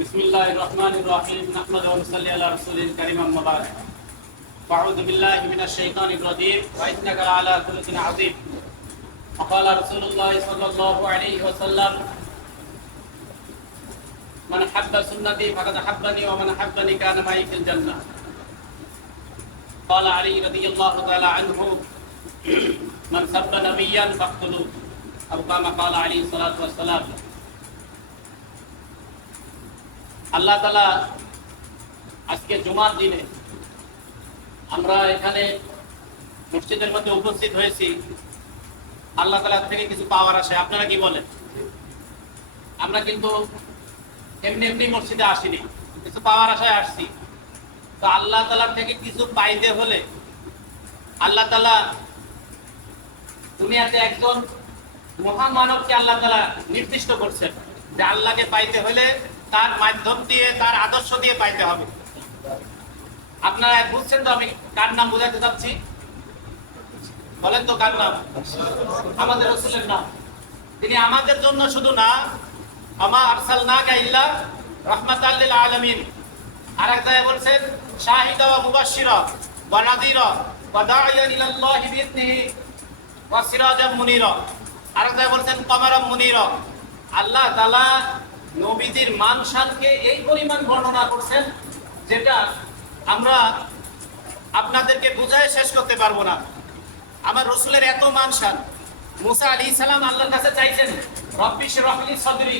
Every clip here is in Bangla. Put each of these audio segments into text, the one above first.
بسم الله الرحمن الرحيم نحمد ونصلي على رسول الكريم بعد فاعوذ بالله من الشيطان الرجيم وانك على خلق عظيم وقال رسول الله صلى الله عليه وسلم من حب سنتي فقد حبني ومن حبني كان معي في الجنه قال علي رضي الله تعالى عنه من سب نبيا فاقتلوه أو كما قال عليه الصلاه والسلام আল্লাহ তালা আজকে জুমার দিনে আমরা এখানে মসজিদের মধ্যে উপস্থিত হয়েছি। আল্লাহ তালা থেকে কিছু পাওয়ার আসে। আপনারা কি বলেন? আমরা কিন্তু এমনি এমনি মসজিদে আসিনি। কিছু পাওয়ার আশায় আসছি। তো আল্লাহ তালার থেকে কিছু পাইতে হলে আল্লাহ তালা দুনিয়াতে একজন মহামানবকে আল্লাহ তালা নির্দিষ্ট করছেন যে আল্লাহকে পাইতে হলে তার মাধ্যম দিয়ে, তার আদর্শ দিয়ে পাইতে হবে। আপনারা বুঝছেন তো আমি কার নাম বোঝাতে চাচ্ছি? বলেন তো কার নাম? আমাদের রসুলের নাম। তিনি আমাদের জন্য শুধু না, আমা আরসাল না গাইল্লা রহমাত আলমিন। আর এক জায়গায় বলছেন, শাহিদা সিরাজাম মুনীরা। আর এক জায়গায় বলছেন কমারাম মুনীরা। আল্লাহ তাআলা নবীজির মান শানকে এই পরিমাণ বর্ণনা করছেন, যেটা আমরা আপনাদেরকে বুঝায় শেষ করতে পারব না। আমার রসুলের এত মান শান মুসা আলী সালাম আল্লাহর কাছে চাইছেন রব্বিশ রহলি সদরি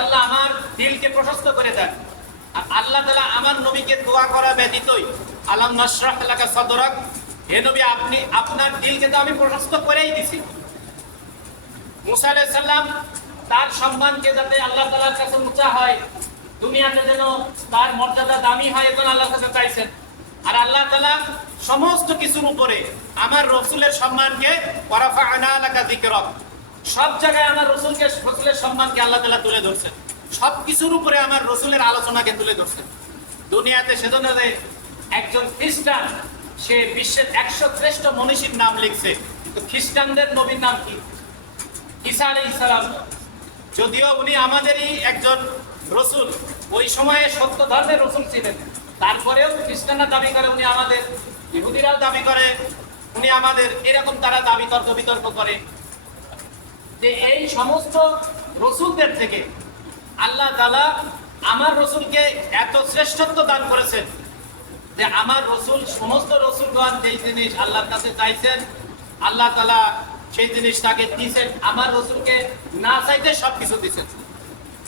আল্লাহ আমার দিলকে প্রশস্ত করে দেন। আল্লাহ তালা আমার নবীকে দোয়া করা ব্যতীতই, আলাম নশরাহ এলাকা সদরাক, হে নবী, আপনি আপনার দিলকে তো আমি প্রশস্ত করেই দিছি। মুসা আলাইহিস সালাম তার সম্মানকে যাতে আল্লাহ তালার কাছে উঁচা হয়, দুনিয়াতে যেন তার মর্যাদা দামি হয় এজন্য আল্লাহর কাছে চাইছেন। আর আল্লাহ তালা সমস্ত কিছুর উপরে আমার রসুলের সম্মানকে ওয়ারাফা আনা এলাকা দিকরক সব জায়গায় আমার রসুলকে, রসুলের সম্মানকে আল্লাহ তালা তুলে ধরছেন। সব কিছুর উপরে আমার রসুলের আলোচনাকে তুলে ধরছেন। দুনিয়াতে সেজন্য যে একজন খ্রিস্টান, সে বিশ্বের একশো শ্রেষ্ঠ মনীষীর নাম লিখছে। খ্রিস্টানদের নবীর নাম কি? ঈসা আলী ইসলাম যদিও উনি আমাদেরই একজন রসুল, ওই সময়ে সত্য ধর্মের রসুল ছিলেন। তারপরেও খ্রিস্টানরা দাবি করে উনি আমাদের, ইহুদিরাও দাবি করে উনি আমাদের, এরকম তারা দাবি তর্ক বিতর্ক করে। যে এই সমস্ত রসুলদের থেকে আল্লাহ তালা আমার রসুলকে এত শ্রেষ্ঠত্ব দান করেছেন যে আমার রসুল, সমস্ত রসুলগণ যেই জিনিস আল্লাহর কাছে চাইছেন আল্লাহ তালা সেই জিনিস তাকে দিয়েছেন, আমার রসুলকে না চাইতে সবকিছু দিচ্ছেন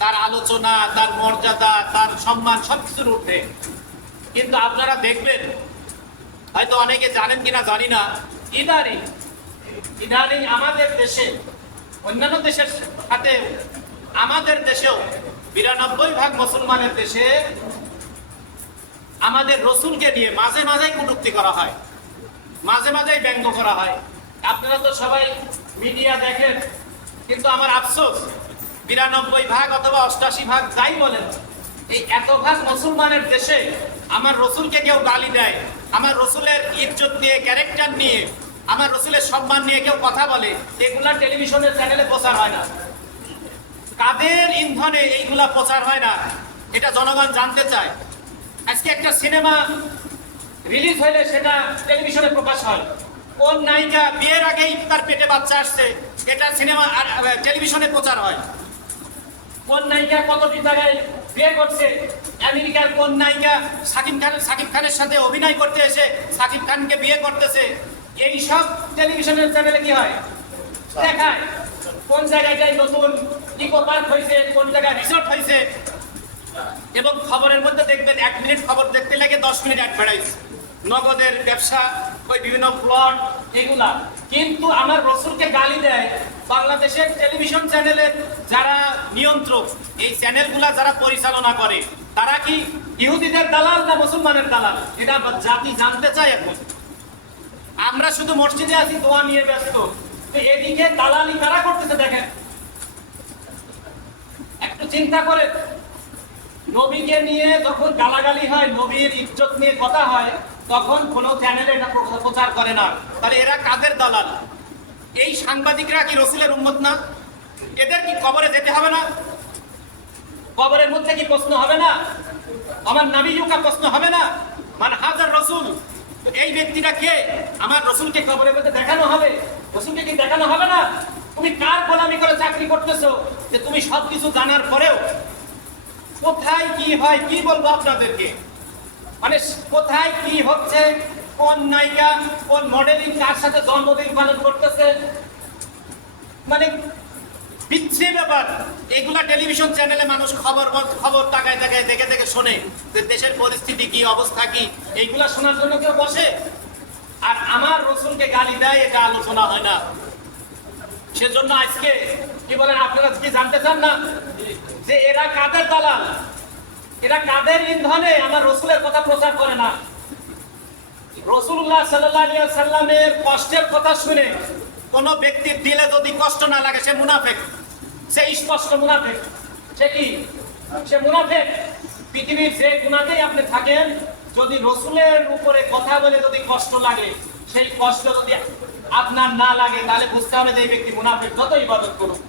তার আলোচনা, তার মর্যাদা, তার সম্মান সবকিছুর উঠে কিন্তু আপনারা দেখবেন, হয়তো অনেকে জানেন কিনা জানি না ইদানিং ইদানিং আমাদের দেশে, অন্যান্য দেশের সাথে আমাদের দেশেও বিরানব্বই ভাগ মুসলমানের দেশে আমাদের রসুলকে নিয়ে মাঝে মাঝেই কটুক্তি করা হয়। মাঝে মাঝেই ব্যঙ্গ করা হয়। আপনারা তো সবাই মিডিয়া দেখেন, কিন্তু আমার আফসোস, বিরানব্বই ভাগ অথবা অষ্টাশি ভাগ যাই বলেন, এই এত ভাগ মুসলমানের দেশে আমার রসুলকে কেউ গালি দেয়, আমার রসুলের ইজ্জত নিয়ে ক্যারেক্টার নিয়ে, আমার রসুলের সম্মান নিয়ে কেউ কথা বলে, এগুলা টেলিভিশনের চ্যানেলে প্রচার হয় না। কাদের ইন্ধনে এইগুলা প্রচার হয় না? এটা জনগণ জানতে চায়। আজকে একটা সিনেমা রিলিজ হলে সেটা টেলিভিশনে প্রকাশ হয়। কোন নায়িকা বিয়ের আগেই তার পেটে বাচ্চা আসছে? এটা সিনেমা আর টেলিভিশনে প্রচার হয়। কোন নায়িকা কতটি জায়গায় বিয়ে করছে? আমেরিকার কোন নায়িকা সাকিব খান, সাকিব খানের সাথে অভিনয় করতে এসে সাকিব খানকে বিয়ে করতেছে? এই সব টেলিভিশনের চ্যানেলে কি হয়? দেখায়। কোন জায়গাটায় নতুন ইকো পার্ক হয়েছে, কোন জায়গায় রিসর্ট হয়েছে? এবং খবরের মধ্যে দেখবেন, এক মিনিট খবর দেখতে লাগে, দশ মিনিট অ্যাডভার্টাইজ। নগদের ব্যবসা, ওই বিভিন্ন প্লট, এগুলা। কিন্তু আমার রসুলকে গালি দেয় বাংলাদেশের টেলিভিশন চ্যানেলের যারা নিয়ন্ত্রক, এই চ্যানেলগুলা যারা পরিচালনা করে, তারা কি ইহুদিদের দালাল না মুসলমানের দালাল? এটা জাতি জানতে চায় এখন। আমরা শুধু মসজিদে আছি, দোয়া নিয়ে ব্যস্ত। এদিকে দালালি কারা করতেছে দেখেন? একটু চিন্তা করে নবীকে নিয়ে যখন গালাগালি হয়, নবীর ইজ্জত নিয়ে কথা হয় তখন কোনো চ্যানেলে এটা প্রচার করে না। তাহলে এরা কাদের দালাল? এই সাংবাদিকরা কি রসুলের উম্মত না? এদের কি কবরে যেতে হবে না? কবরের মধ্যে কি প্রশ্ন হবে না? আমার ইউকা প্রশ্ন হবে না? মানে হাজার রসুল, এই ব্যক্তিটা কে? আমার রসুলকে কবরের মধ্যে দেখানো হবে? রসুলকে কি দেখানো হবে না? তুমি কার গোলামি করে চাকরি করতেছো যে তুমি সবকিছু জানার পরেও কোথায় কি হয় কি বলব আপনাদেরকে? মানে কোথায় কি হচ্ছে, কোন নায়িকা, কোন মডেলিং, কার সাথে জন্মদিন পালন করতেছে? মানে বিচ্ছিরি ব্যাপার। এগুলা টেলিভিশন চ্যানেলে মানুষ খবর খবর তাকায় তাকায় দেখে দেখে শোনে যে দেশের পরিস্থিতি কি, অবস্থা কি। এইগুলা শোনার জন্য কেউ বসে। আর আমার রসুলকে গালি দেয়, এটা আলোচনা হয় না। সেজন্য আজকে, কি বলেন, আপনারা কি জানতে চান না? যে এরা কাদের দালাল? এরা কাদের ইন্ধনে? আমার রসুলের কথা প্রচার করে না। রসুল্লাহ সাল্লাহ সাল্লামের কষ্টের কথা শুনে কোন ব্যক্তির দিলে যদি কষ্ট না লাগে, সে মুনাফেক। সে স্পষ্ট মুনাফেক। সে কি? সে মুনাফেক। পৃথিবীর যে গুণাতেই আপনি থাকেন, যদি রসুলের উপরে কথা বলে যদি কষ্ট লাগে, সেই কষ্ট যদি আপনার না লাগে, তাহলে বুঝতে হবে যে এই ব্যক্তি মুনাফেক। যতই ইবাদত করুক,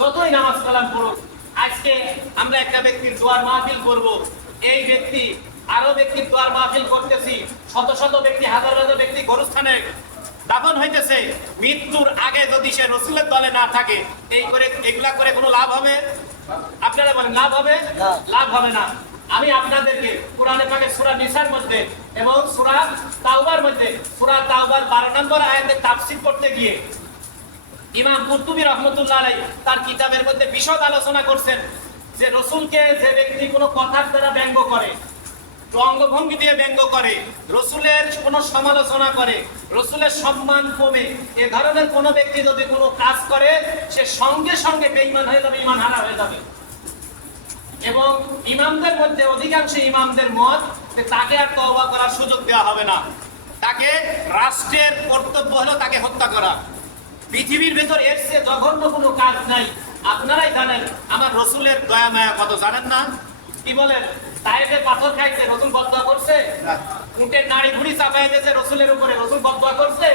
যতই নামাজ কালাম করুক আজকে আমরা একটা ব্যক্তির দোয়ার মাহফিল করব। এই ব্যক্তি আরও ব্যক্তির দোয়ার মাহফিল করতেছি। শত শত ব্যক্তি হাজার হাজার ব্যক্তি গরুস্থানে দাফন হইতেছে। মৃত্যুর আগে যদি সে রসুলের দলে না থাকে এই করে এগুলা করে কোনো লাভ হবে? আপনারা বলেন লাভ হবে? লাভ হবে না। আমি আপনাদেরকে কোরআনে পাকে সূরা নিসার মধ্যে এবং সূরা তাওবার মধ্যে সূরা তাওবার 12 নম্বর আয়াতে তাফসীর করতে গিয়ে ইমাম কুরতুবী রহমতুল্লাহ আলাই তার কিতাবের মধ্যে বিশদ আলোচনা করছেন যে রসুলকে যে ব্যক্তি কোনো কথার দ্বারা ব্যঙ্গ করে অঙ্গভঙ্গি দিয়ে ব্যঙ্গ করে, রসুলের কোনো সমালোচনা করে, রসুলের সম্মান কমে, এ ধরনের কোনো ব্যক্তি যদি কোনো কাজ করে, সে সঙ্গে সঙ্গে বেঈমান হয়ে যাবে ইমান হারা হয়ে যাবে। এবং ইমামদের মধ্যে অধিকাংশ ইমামদের মত যে তাকে আর তওবা করার সুযোগ দেওয়া হবে না। তাকে রাষ্ট্রের কর্তব্য হলো তাকে হত্যা করা। পৃথিবীর ভেতর এর চেয়ে জঘন্য কোনো কাজ নাই। আপনারাই জানেন আমার রসুলের দয়া মায়া কত জানেন না? কি বলেন তাইফে পাথর খাইছে রসুল বদয়া করছে? উটের নাড়ি ভুড়ি চাপাই দিয়েছে রসুলের উপরে রসুল বদয়া করছে?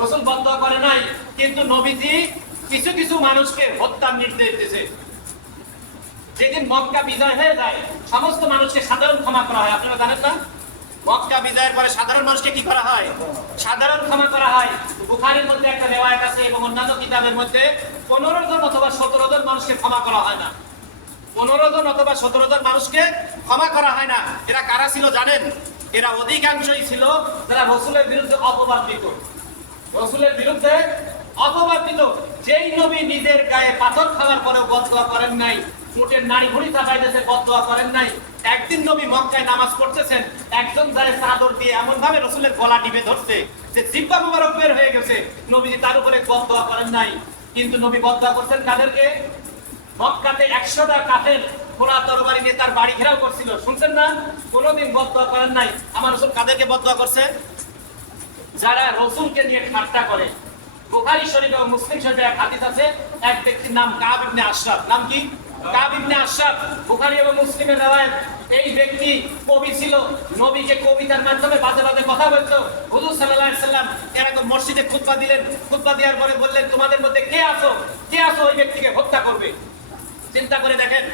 রসুল বদয়া করে নাই কিন্তু নবীজি কিছু কিছু মানুষকে হত্যার নির্দেশ দিয়েছে। যেদিন মক্কা বিজয় হয়ে যায় সমস্ত মানুষকে সাধারণ ক্ষমা করা হয়। আপনারা জানেন না? মক্কা বিজয়ের পরে সাধারণ মানুষকে কি করা হয়? সাধারণ ক্ষমা করা হয়। বুখারীর মধ্যে একটা রেওয়ায়ত আছে এবং অন্যান্য কিতাবের মধ্যে পনেরো জন অথবা সতেরো জন মানুষকে ক্ষমা করা হয় না। পনেরো জন অথবা সতেরো জন মানুষকে ক্ষমা করা হয় না। এরা কারা ছিল জানেন? এরা অধিকাংশই ছিল যারা রসুলের বিরুদ্ধে অপবাদ দিত রসুলের বিরুদ্ধে অপবাদ দিত যেই নবী নিজের গায়ে পাথর খাওয়ার পরেও বদয়া করেন নাই। উটের নারী চাপাই দেশে বদয়া করেন নাই। একদিন নবী মক্কায় নামাজ পড়তেছেন, একজন যারে চাদর দিয়ে এমন ভাবে রসুলের গলা টিপে ধরছে যে জিব্বা মুবারক বের হয়ে গেছে, নবীজি তার উপরে বদয়া করেন নাই। কিন্তু নবী বদয়া করছেন কাদেরকে? মক্কাতে একশোটা কাফের ঘোড়া তরবারি নিয়ে তার বাড়ি ঘেরাও করছিল। শুনছেন না? কোনোদিন বদয়া করেন নাই। আমার রসুল কাদেরকে বদয়া করছে? যারা রসুলকে নিয়ে ঠাট্টা করে। বুখারী শরীফ এবং মুসলিম শরীফে এক হাদিস আছে, এক ব্যক্তির নাম কাব ইবনে আশরাফ। নাম কি? এবং মুসলিমের রওয়ায়াত। এই ব্যক্তি কবি ছিল, নবীকে কবিতার মাধ্যমে বাজে বাজে কথা বলতো। হুজুর আলাইহি সাল্লাম এরকম মসজিদে খুতবা দিলেন। খুতবা দেওয়ার পরে বললেন, তোমাদের মধ্যে কে আছো কে আছো ওই ব্যক্তিকে হত্যা করবে? চিন্তা করে দেখেন,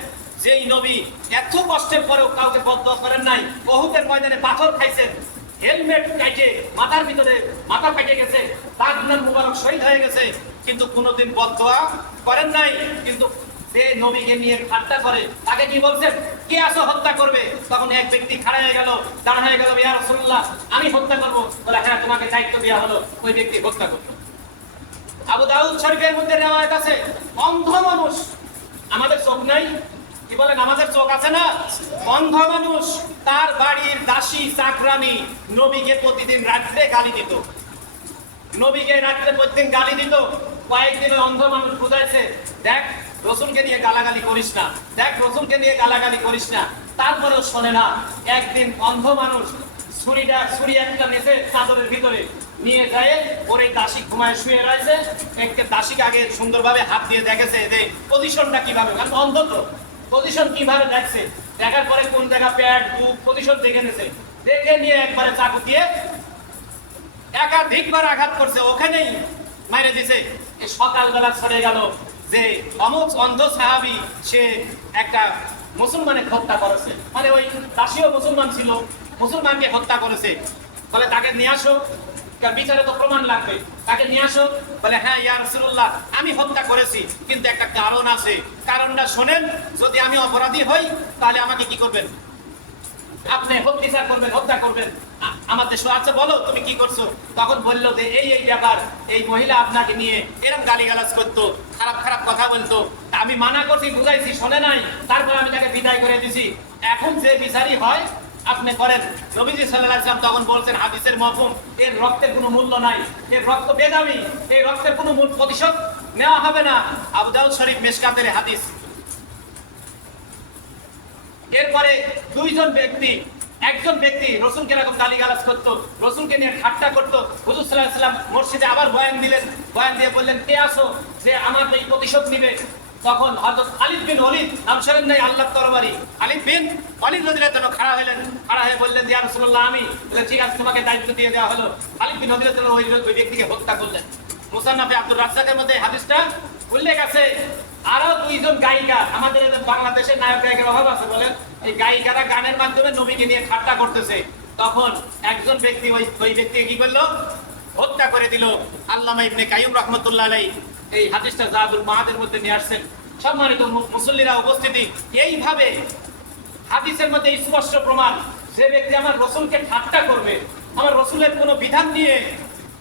যেই নবী এত কষ্টের পরেও কাউকে বদয়া করেন নাই। বহুতের ময়দানে পাথর খাইছেন। হেলমেট কাটে মাথার ভিতরে মাথা কেটে গেছে। তার মুবারক শহীদ হয়ে গেছে। কিন্তু কোনোদিন বদয়া করেন নাই। কিন্তু যে নবীকে নিয়ে ঠাট্টা করে, তাকে কি বলছে? কে আসো হত্যা করবে? তখন এক ব্যক্তি খাড়া হয়ে গেল, দাঁড়া হয়ে গেল, ইয়া রাসূলুল্লাহ, আমি হত্যা করব। বলে হ্যাঁ তোমাকে দায়িত্ব দেওয়া হলো। ওই ব্যক্তি হত্যা করবে আবু দাউদ শরীফের মধ্যে রেওয়ায়ত আছে, অন্ধ মানুষ। আমাদের চোখ নাই? কি বলেন, আমাদের চোখ আছে না? অন্ধ মানুষ, তার বাড়ির দাসী, চাকরানি নবীকে প্রতিদিন রাত্রে গালি দিত। নবীকে রাত্রে প্রতিদিন গালি দিত। কয়েকদিন অন্ধ মানুষ বুঝাইছে, দেখ রসুলকে নিয়ে গালাগালি করিস না। দেখ রসুলকে নিয়ে গালাগালি করিস না। তারপরেও শোনে না, একদিন অন্ধ মানুষ ছুরিটা, ছুরি একটা নেছে চাদরের ভিতরে নিয়ে যায়, ওরে দাসী ঘুমায় শুয়ে রয়েছে, একটা দাসীকে আগে সুন্দরভাবে হাত দিয়ে দেখেছে যে পজিশনটা কীভাবে। কারণ অন্ধ তো। পজিশন কীভাবে দেখছে? দেখার পরে কোন জায়গা প্যাড বুক পজিশন দেখে নিয়েছে। দেখে নিয়ে একবারে চাকু দিয়ে একাধিকবার আঘাত করছে, ওখানেই মাইরে দিছে। সকালবেলা ছড়ে গেল। যে অমুক অন্ধ সাহাবি, সে একটা মুসলমানের হত্যা করেছে। মানে ওই দাসীয় মুসলমান ছিল, মুসলমানকে হত্যা করেছে। বলে তাকে নিয়ে আসো বিচারে তো প্রমাণ লাগবে। তাকে নিয়ে আসো, বলে হ্যাঁ ইয়া রাসূলুল্লাহ, আমি হত্যা করেছি, কিন্তু একটা কারণ আছে। কারণটা শোনেন, যদি আমি অপরাধী হই, তাহলে আমাকে কি করবেন? আপনি করবেন, হত্যা করবেন। আমার দেশ বলো, তুমি কি করছ? তখন বলল যে, এই এই ব্যাপার, এই মহিলা আপনাকে নিয়ে এরকম গালিগালাজ করতো, খারাপ খারাপ কথা বলতো। আমি মানা করছি, বুঝাইছি, শোনে নাই, তারপর আমি তাকে বিদায় করে দিছি। এখন যে বিচারই হয়, আপনি করেন। নবীজি আলাইহি তখন বলছেন, হাদিসের মফহুম, এর রক্তের কোনো মূল্য নাই, এর রক্ত বেদামি এই রক্তের কোনো মূল প্রতিশোধ নেওয়া হবে না। আবু দাউদ শরীফ মেশকাতের হাদিস। এরপরে দুইজন ব্যক্তি, একজন ব্যক্তি রসুলকে এরকম গালিগালাজ করতো, রসুলকে নিয়ে ঠাট্টা করতো। হুজুর সাল্লাহ সাল্লাম মসজিদে আবার বয়ান দিলেন। বয়ান দিয়ে বললেন, কে আসো যে আমার এই প্রতিশোধ নিবে? তখন হযরত আলিফ বিন ওয়ালিদ নাম শোনেন নাই আল্লাহ তরবারি। আলিফ বিন ওয়ালিদ রাদিয়াল্লাহু তাআলা খাড়া হলেন। খাড়া হয়ে বললেন, ইয়া রাসূলুল্লাহ, আমি ঠিক আছে, তোমাকে দায়িত্ব দিয়ে দেওয়া হলো। আলিফ বিন রাদিয়াল্লাহু ওই ওই ব্যক্তিকে হত্যা করলেন। মুসান্নাফে আব্দুর রাজ্জাকের মধ্যে হাদিসটা উল্লেখ আছে। আরও দুইজন গায়িকা, আমাদের বাংলাদেশের নায়ক গায়কের অভাব আছে বলেন। এই গায়িকারা গানের মাধ্যমে নবীকে নিয়ে ঠাট্টা করতেছে। তখন একজন ব্যক্তি ওই ওই ব্যক্তিকে কি করল? হত্যা করে দিল। আল্লামা ইবনে কাইয়ুম রহমতুল্লাহ আলাই এই হাদিসটা জাদুল মাহাদের মধ্যে নিয়ে আসছেন। সম্মানিত মুসল্লিরা, উপস্থিতি, এইভাবে হাদিসের মধ্যে স্পষ্ট প্রমাণ, যে ব্যক্তি আমার রসুলকে ঠাট্টা করবে, আমার রসুলের কোনো বিধান নিয়ে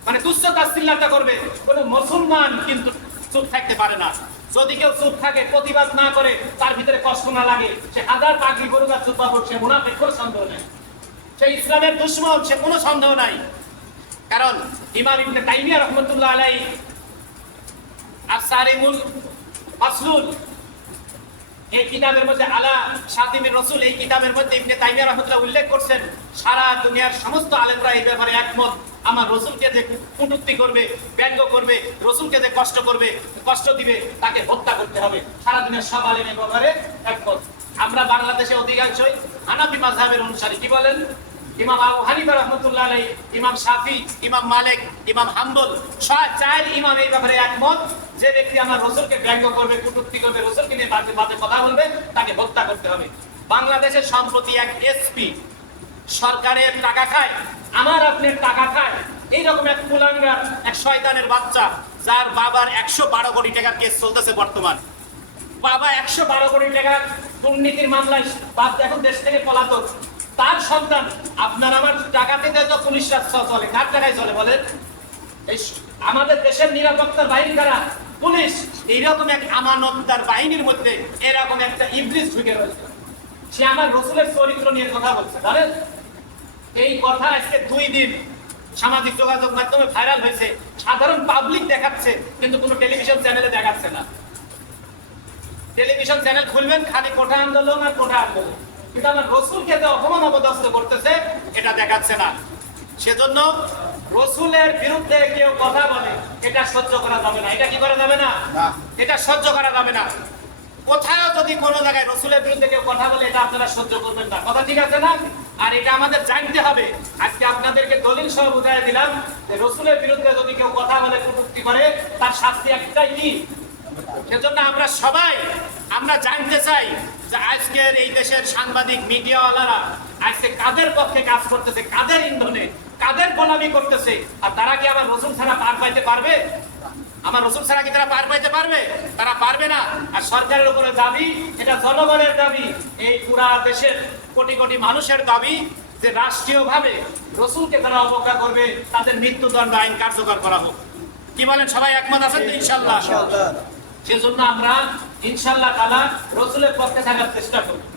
মানে তুচ্ছ তাচ্ছিল্যতা করবে, কোনো মুসলমান কিন্তু চুপ থাকতে পারে না। যদি কেউ চুপ থাকে, প্রতিবাদ না করে, তার ভিতরে কষ্ট না লাগে। সে হাজার পাগড়ি গরু গাছ চুপ করছে সে মুনাফেক কোনো সন্দেহ নাই। সে ইসলামের দুশ্মন, সে কোনো সন্দেহ নাই। কারণ ইমাম ইবনে তাইমিয়া রহমতুল্লাহ আলাই আর সারিমুল মাসলুল এই কিতাবের মধ্যে আলা সাতিমের রসুল এই কিতাবের মধ্যে ইবনে তাইমিয়া রহমতুল্লাহ উল্লেখ করছেন, সারা দুনিয়ার সমস্ত আলেমরা এই ব্যাপারে একমত। আমার রসুলকে যে কুটুক্তি করবে, ব্যঙ্গ করবে, রসুলকে যে কষ্ট করবে, কষ্ট দিবে, তাকে হত্যা করতে হবে। সারা দুনিয়ার সব আলেম ব্যাপারে একমত। আমরা বাংলাদেশে অধিকাংশই হানাফি মাযহাবের অনুসারে, কি বলেন? ইমাম আবু হানিফা রহমতুল্লাহ আলাই ইমাম শাফি, ইমাম মালিক, ইমাম হাম্বল, সব ইমাম এই ব্যাপারে একমত। যে ব্যক্তি আমার রসুলকে ব্যঙ্গ করবে, কুটুক্তি করবে, রসুলকে নিয়ে বাজে বাজে কথা বলবে, তাকে হত্যা করতে হবে। বাংলাদেশের সম্প্রতি এক এসপি সরকারের টাকা খায়, আমার আপনার টাকা খায়। এইরকম এক কুলাঙ্গার, এক শয়তানের বাচ্চা, যার বাবার একশো বারো কোটি টাকার কেস চলতেছে বর্তমান। বাবা একশো বারো কোটি টাকা দুর্নীতির মামলায় বাদ এখন দেশ থেকে পলাতক। তার সন্তান, আপনার আমার টাকাতে তো পুলিশ রাস্তা চলে, কার টাকায় চলে এই আমাদের দেশের নিরাপত্তার বাহিনী কারা? পুলিশ। এইরকম এক আমানতদার বাহিনীর মধ্যে এরকম একটা ইবলিস ঢুকে রয়েছে। সে আমার রসুলের চরিত্র নিয়ে কথা বলছে, জানেন? এই কথা আজকে দুই দিন সামাজিক যোগাযোগ মাধ্যমে ভাইরাল হয়েছে। সাধারণ পাবলিক দেখাচ্ছে, কিন্তু কোনো টেলিভিশন চ্যানেলে দেখাচ্ছে না। টেলিভিশন চ্যানেল খুলবেন, খালি কোঠা আন্দোলন আর কোঠা আন্দোলন। কিন্তু আমার রসুলকে যে অপমান অপদস্থ করতেছে এটা দেখাচ্ছে না। সেজন্য রসুলের বিরুদ্ধে কেউ কথা বলে এটা সহ্য করা যাবে না। এটা কি করা যাবে না? এটা সহ্য করা যাবে না। কোথাও যদি কোনো জায়গায় রসুলের বিরুদ্ধে কেউ কথা বলে এটা আপনারা সহ্য করবেন না। কথা ঠিক আছে না? আর এটা আমাদের জানতে হবে। আজকে আপনাদেরকে দলিল সহ বুঝাই দিলাম যে রসুলের বিরুদ্ধে যদি কেউ কথা বলে কটূক্তি করে তার শাস্তি একটাই কি? সেজন্য আমরা সবাই আমরা জানতে চাই যে আজকের এই দেশের সাংবাদিক মিডিয়াওয়ালারা আজকে কাদের পক্ষে কাজ করতেছে কাদের ইন্ধনে কাদের গোলামি করতেছে আর তারা কি আমার রসুল ছাড়া পার পাইতে পারবে? আমার রসুল ছাড়া কি তারা পার পাইতে পারবে? তারা পারবে না। আর সরকারের উপরে দাবি এটা জনগণের দাবি এই পুরা দেশের কোটি কোটি মানুষের দাবি যে রাষ্ট্রীয়ভাবে রসুলকে তারা অবজ্ঞা করবে তাদের মৃত্যুদণ্ড আইন কার্যকর করা হোক। কি বলেন সবাই একমত আছেন তো ইনশাল্লাহ। সেজন্য আমরা ইনশাল্লাহ তালা রসুলের পক্ষে থাকার চেষ্টা করব।